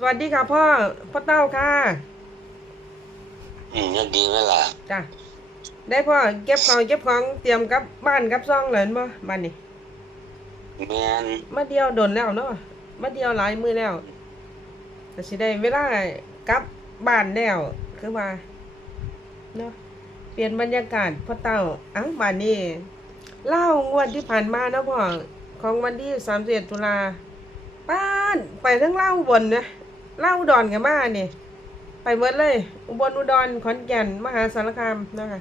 สวัสดีค่ะพ่อ พ่อเต้าค่ะ อืมยังดีไหมล่ะจ้ะได้พ่อเก็บของเก็บของเตรียมกลับบ้านกลับซ่องเลยบ่บ้านนี้แมนมาเดียวโดนแล้วเนาะมาเดียวหลายมือแล้วแต่สิได้เวลากลับบ้านแล้วคือว่าเนาะเปลี่ยนบรรยากาศพ่อเต้าอ้าวบ้านนี้เล่างวดที่ผ่านมาเนาะพ่อของวันที่31ตุลาป้านไปทั้งเล่าอุบนนะ เล่าอุดรกันมานี่ไปเบิดเลย อุบลอุดรขอนแก่นมหาสารคามเนาะคะ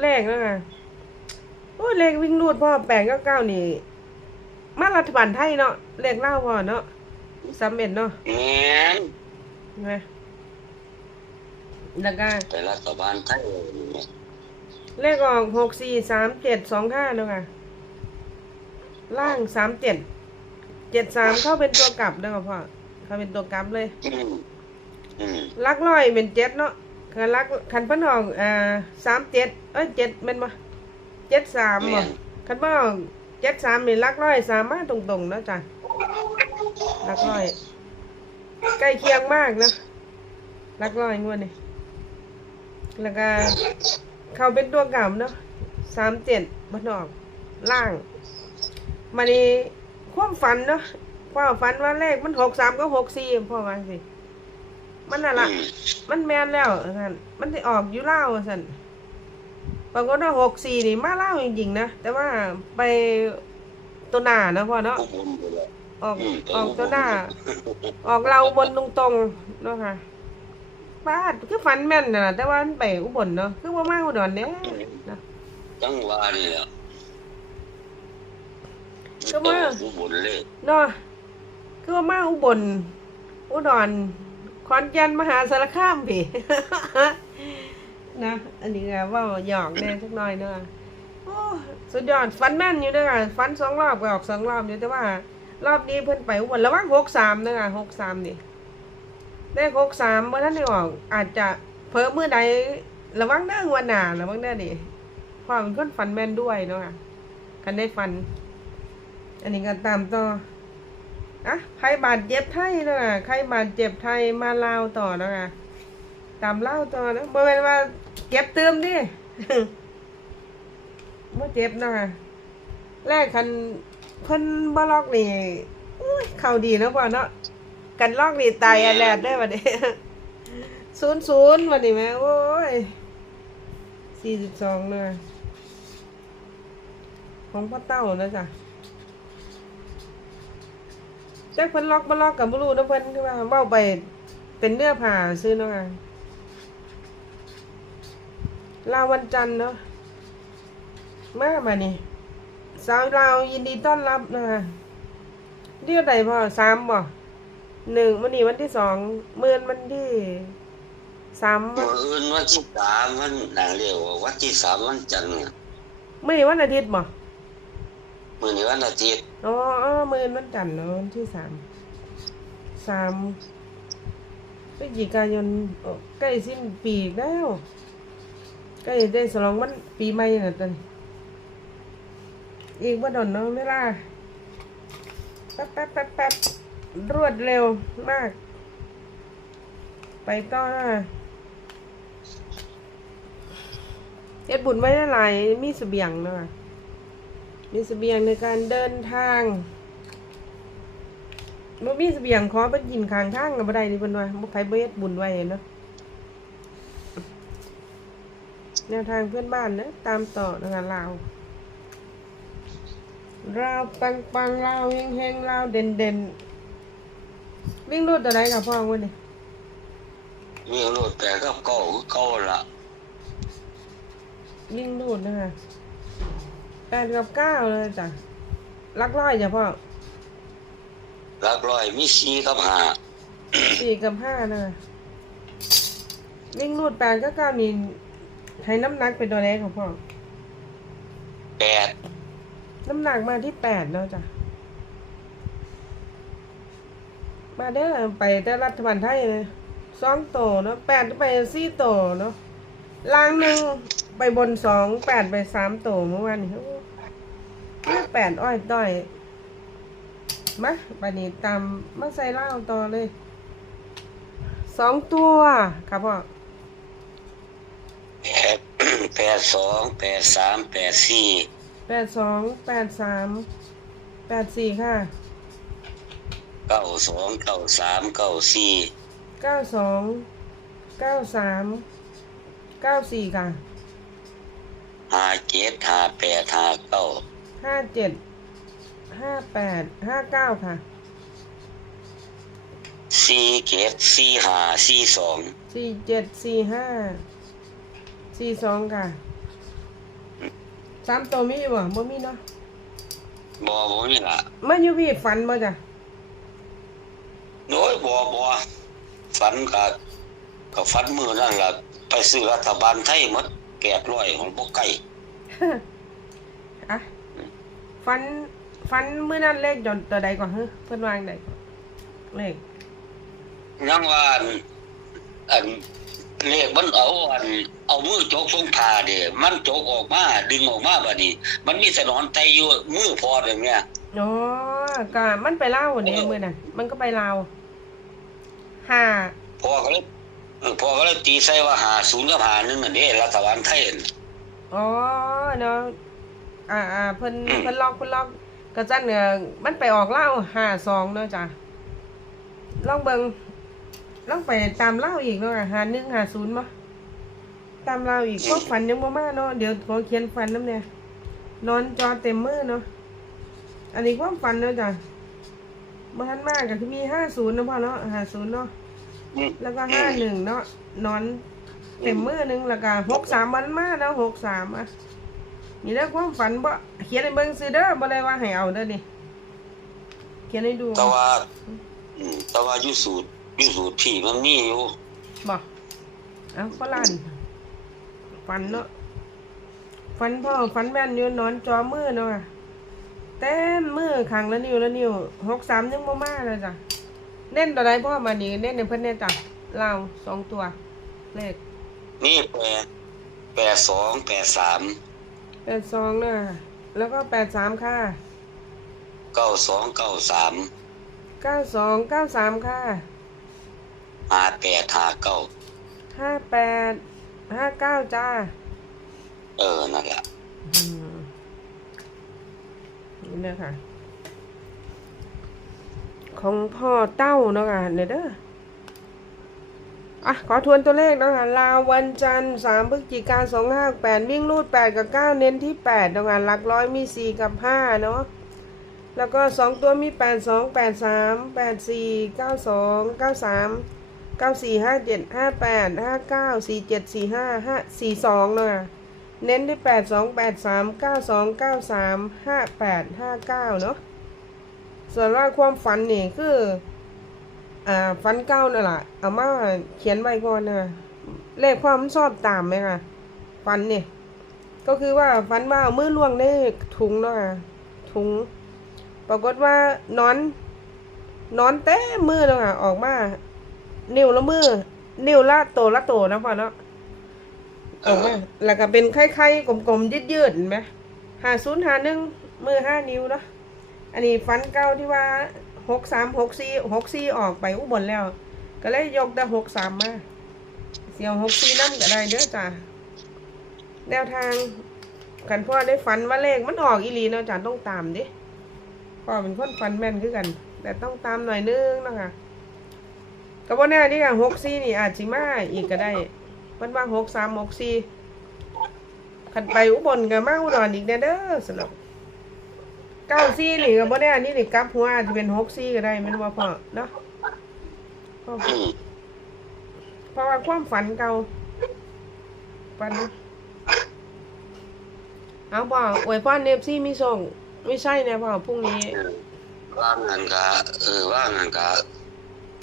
เลขเนาะคะโอ้ยเลขวิ่งรูดพ่อแปดเก้าเก้านี่ มารัฐบาลไทยเนาะเลขเล่าพ่อเนาะสำเร็จเนาะแมนนะแล้วก็ไปรัฐบาลไทยเลขออกหกสี่สามเจ็ดสองห้าเนาะค่ะล่างสามเจ็ด เจ็ดสามเข้าเป็นตัวกลับเนาะพ่อเข้าเป็นตัวกลับเลย อืมอืมลักร้อยเป็นเจ็ดเนาะคันลักคันเพันออกอ่าสามเจ็ดเอ้ยเจ็ดแมันบ่เจ็ดสามแมบ่นคันเพันออกเจ็ดสามนี่ลักร้อยสามมาตรงๆเนาะจ้ะลักร้อย ใกล้เคียงมากเนาะลักร้อยงวดนี่แล้วก็เข้าเป็นตัวเก่าเนาะสามเจ็ดมันออกล่างมานี่ ความฝันเนาะความฝันว่าเลขมันหกสามก็หกสี่พ่อว่าสิ มันน่ะละอืมมันแมนแล้วท่านมันได้ออกอยู่เล่าวสันปรากฏว่าหกสี่นี่มาเล่าวจริงๆนะแต่ว่าไปตัวหน้านะพ่อเนาะอุบลอยู่แล้วออกอืมออกตัวหน้า ออกเราบนตรงๆเนาะค่ะบ้านคือฝันแม่นน่ะแต่ว่ามันไปอุบลเนาะคือว่ามาอุดรเนี่ยนะจังหวะนี่แหละ ก็มาอุบลเลยเนาะคือว่ามาอุบลอุดรขอนแก่นมหาสารคามพี่นะอันนี้ก็เว่าหยอกแน่สักหน่อยเนาะโอ้สุดยอดฟันแม่นอยู่เด้อค่ะฟันสองรอบก็ออกสองรอบอยู่แต่ว่า รอบนี้เพิ่นไปอุบลระวังหกสามเด้อค่ะหกสามนี่ได้หกสามเมื่อท่านได้ออกอาจจะเพิ่มมือใดระวังเด้องวันหนาระวังเด้อดิเพราะมันคนฟันแม่นด้วยเนาะค่ะคันได้ฟัน อันนี้ก็ตามต่ออะใครบาดเจ็บไทยเนาะใครบาดเจ็บไทยมาลาวต่อนะคะตามเล่าต่อนะบ่แม่นว่าเก็บเติมดิบ่อเจ็บนะคะแรกคันเพิ่นบล็อกนี่เข้าดีนะพ่อเนาะกันล็อกนี่ตายแอันแรกได้อบัดนี้ศูนย์ศูนย์วันนี้แม่โอ้ยสี่สิบสองเลยของพ่อเต้านะจ๊ะ จ็คเพิ่นล็อกบ่ล็อกกับบ่รู้นะเพิ่นคือว่าเว้าไปเป็นเนื้อผ้าซื้อเนาะค่ะลาววันจันทร์เนาะมามานี่สาวลาวยินดีต้อนรับนะคะเรียกใดพ่อสามบ่หนึ่งวันนี้วันที่สองเมื่อนวันที่สามเมื่ออื่นวันที่สามวันหนังเรียกว่าวันที่สามวันจันทร์น่ะมื่อนี้วันอาทิตย์บ่ มื่อนี้วันอาทิตย์อ๋ออ๋อมื่อนวันจันทร์เนาะวันที่สามสามพฤศจิกายนใกล้สิ้นปีแล้วใกล้ได้สลองวันปีใหม่แล้วตอนอีกว่าดอนเนาะเวลาแป๊บแป๊บแป๊บแป๊บรวดเร็วมาก ไปต่อนะเฮ็ดบุญไว้หลายมีเสบียงเนาะ มีเสบียงในการเดินทางบ่มีเสบียงขอไปกินข้างทางก็บ่ได้นี่เพิ่นว่าบ่ไผบ่เฮ็ดบุญไว้เนาะแนวทางเพื่อนบ้านเนะตามต่อนะคะลาวลาวปังปังลาวเฮงเฮงลาวเด่นเด่นวิ่งรูดตัวไหนกับพ่อวันนี้มีรถแต่ก็เก่าคือเก่าละวิ่งรูดนะคะ แปดกับเก้าเลยจ้ะลักร้อยจ้ะพ่อหลักร้อยมีสี่กับห้าสี่กับห้านะวิ่งรูดแปดก็เก้านี่ให้น้ำหนักเป็นตัวเลขของพ่อแปดน้ำหนักมาที่แปดเนาะจ้ะมาได้อไปแต่รัฐบาลไทยเลยสองโตเนาะแปดไปสี่โตเนาะลางหนึ่งไปบนสองแปดไปสามโตเมื่อวานนี้ โอ้ยแปดอ้อยต้อยมาบัดนี้ตามมาใส่เหล้าต่อเลยสองตัวครับพ่อแปดแปดสองแปดสามแปดสี่แปดสองแปดสามแปดสี่ค่ะเก้าสองเก้าสามเก้าสี่เก้าสองเก้าสามเก้าสี่ค่ะห้าเจ็ดห้าแปดห้าเก้า ห้าเจ็ดห้าแปดห้าเก้าค่ะสี่เจ็ดสี่ห้าสี่สองสี่เจ็ดสี่ห้าสี่สองค่ะสามตัวมีอยู่บ่บ่มีเนาะบอบ่นี่ล่ะมาอยู่พี่ฝันบ่จ้ะโน้ยบอบอฝันกับกับฝันมือนั่นล่ะไปซื้อรัฐบาลไทยหมดแกดร้อยของพวกไก่อะ ฝันฝันมื้อนั้นเลขจนตัวใดก่อนเฮ้ยเพิ่นวางใดก่อนเลขยังว่าอันอันเลขมันเอาอันเอามือจกฟงผ่าเด้มันจกออกมาดึงออกมาบัดนี้ มันมีสนอนไตอยู่มือพอเด้เนี่ยอ๋อก็มันไปลาวนี่มื้อนั้นมันก็ไปลาวห้าพอก็เลยเออพอก็เลยตีใส่ว่าหาศูนย์กับหาหนึ่งนั่นเด้รัฐบาลไทยนั่นอ๋อเนาะ อ่าอ่าเพิ่นเพิ่นลอกเพิ่นลอกกระจันเนี่ยมันไปออกเล่าห้าสองเนาะจ้ะลองเบิงลองไปตามเล่าอีกเนาะหาหนึ่งหาศูนย์มาตามเล่าอีกก็ฝันยังบ่มาเนาะเดี๋ยวขอเขียนฝันน้ำเนี่ยนอนจอเต็มมือเนาะอันนี้ความฝันเนาะจ้ะบ่ทันมากก็คือมีห้าศูนย์เนาะพ่อเนาะห้าศูนย์เนาะแล้วก็ห้าหนึ่งเนาะนอนเต็มมือหนึ่งแล้วก็หกสามวันมาแล้วหกสามอะ มีเรื่องความฝันบ่เขียนในเบิ่งซื้อเด้อบ่ได้ว่าให้เอาเด้อนี่เขียนให้ดูแต่ว่าอืมแต่ว่าอยู่สูตรอยู่สูตรพี่มันมีอยู่บ่เอ้าฝรั่งฝันเนาะฝันพ่อฝันแม่นอยู่นอนจอมือเนาะเต้มมือข้างละนิ้วละนิ้วหกสามยังบ่มาเลยจ้ะเน้นตัวใดพ่อมานี่เน้นในเพิ่นเน้นจ้ะลาวสองตัวเลขนี่แปดแปดสองแปดสาม แปดสองเนาะแล้วก็แปดสามค่ะเก้าสองเก้าสามเก้าสองเก้าสามค่ะห้าแปดห้าเก้าห้าแปดห้าเก้าจ้าเออนั่นแหละอืมนี่เนี่ยค่ะ ของพ่อเต้าเนาะค่ะเดี๋ยวเด้อ อะขอทวนตัวเลขนะคะลาววันจันทร์สามพฤศจิกาสองห้าแปดวิ่งรูดแปดกับเก้าเน้นที่แปดนะคะหลักร้อยมีสี่กับห้าเนาะแล้วก็สองตัวมีแปดสองแปดสามแปดสี่เก้าสองเก้าสามเก้าสี่ห้าเจ็ดห้าแปดห้าเก้าสี่เจ็ดสี่ห้าห้าสี่สองเนาะคะเน้นที่แปดสองแปดสามเก้าสองเก้าสามห้าแปดห้าเก้าเนาะส่วนว่าความฝันนี่คือ อ่าฝันเก้านั่นแหละเอามาเขียนไว้ก่อนนะเลขความชอบตามไหมคะฝันเนี่ย ก็คือว่าฝันว่าเอามือล่วงในถุงเนาะถุง ปรากฏว่านอน นอนเต้มือแล้วค่ะออกมา นิ้วละมือ นิ้วละโตละโตนะพ่อเนาะออกมาแล้วก็เป็นไข่ๆกลมๆยืดๆเห็นไหมหาศูนย์หาหนึ่งมือห้านิ้วเนาะอันนี้ฟันเก้าที่ว่า หกสามหกสี่หกสี่ออกไปอุบลแล้ว ก็เลยยกแต่หกสามมาเสียวหกสี่น้ำก็ได้เด้อจ้ะแนวทางกันพ่อได้ฝันว่าเลขมันออกอีหลีเนาะจ้ะต้องตามดิพ่อเป็นคนฟันแม่นคือกัน แต่ต้องตามหน่อยนึงนะคะก็บ่แน่นี่ค่ะหกสี่นี่อาจสิมาอีกก็ได้เพิ่นว่าหกสามหกสี่ขันไปอุบลก็มาอุดรอีกแน่เด้อสำหรับ เก้าสี่นี่ก็บ่แน่นี่นี่กลับหัวอาจจะเป็นหกสี่ก็ได้แม่นว่าพ่อเนาะเพราะอืมเพราะว่าความฝันเก่าฝันเอาพ่ออวยพรเนฟซี่มีส่งไม่ใช่แน่พ่อพรุ่งนี้เออว่างงานก็เออว่างงานก็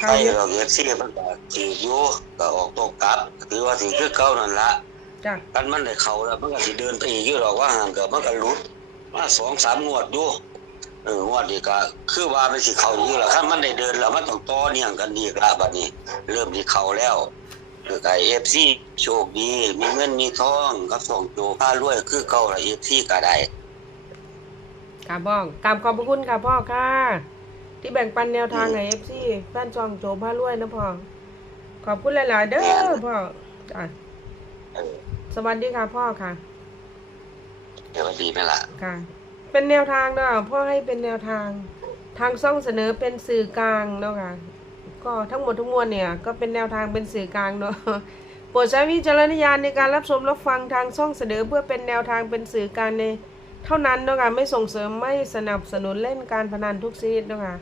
ข้าไปวเยอะเราเรียนซี่มันก็ถืออยู่ก็ออกตกกลับถือว่าสิคือเก่านั่นละจ้ะกันมันได้เข้าแล้วมันก็สิเดินไปอีกอยู่หรอกว่างานก็มันก็หลุด มาสองสามงวดอยู่เอองวดนี้ก็คือว่ามันสิเข้าอยู่แล้วคันมันได้เดินแล้วมันต้องต่อเนื่องกันอีกละบัดนี้ เริ่มสิเข้าแล้วคือไก่ FC โชคดีมีเงินมีทองกับส่งโจค่ารวยคือเก่าละ FC ก็ได้ค่ะบ้องกราบขอบพระคุณค่ะพ่อค่ะ ที่แบ่งปันแนวทางไงเอฟซีแฟนจองโจพารวยนะพ่อขอบคุณหลาย ๆ เด้อพ่อจ้ะเออสวัสดีค่ะพ่อค่ะ เดี๋ยวดีไหมล่ะ ค่ะ เป็นแนวทางเนาะพ่อให้เป็นแนวทาง ทางซ่องเสนอเป็นสื่อกลางเนาะค่ะ ก็ทั้งหมดทั้งมวลเนี่ย ก็เป็นแนวทางเป็นสื่อกลางเนาะโปรดใช้วิจารณญาณในการรับชมรับฟังทางช่องเสนอเพื่อเป็นแนวทางเป็นสื่อกลางใน เท่านั้นเนาะค่ะไม่ส่งเสริมไม่สนับสนุนเล่นการพนันทุกชนิดเนาะค่ะ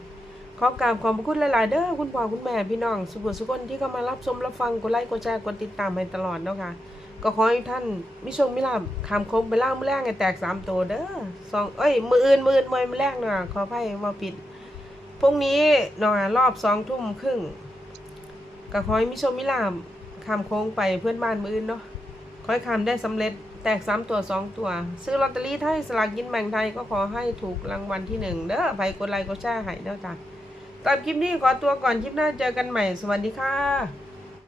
ขอกราบขอบพระคุณหลาย ๆ เด้อคุณพ่อคุณแม่พี่น้อง สุขสุขคนที่เข้ามารับชมรับฟังกดไลค์กดแชร์กดติดตามให้ตลอดเนาะค่ะ ก็ขอให้ท่านมิชงมิลาบคำคงไปล่ามือแรงให้แตกสามตัวเด้อสองเอ้ย มืออื่นมืออื่นมวยมือแรกเนาะขออภัยมาปิดพรุ่งนี้เนาะรอบสองทุ่มครึ่งก็ขอให้มิชงมิลาบคำโค้งไปเพื่อนบ้านมืออื่นเนาะขอให้คำได้สำเร็จแตกสามตัวสองตัว ซื้อลอตเตอรี่ไทยสลากกินแบ่งไทยก็ขอให้ถูกรางวัลที่หนึ่งเด้อไปกดไลค์กดแชร์ให้เด้อจ้ะตอนคลิปนี้ขอตัวก่อนคลิปหน้าเจอกันใหม่ สวัสดีค่ะ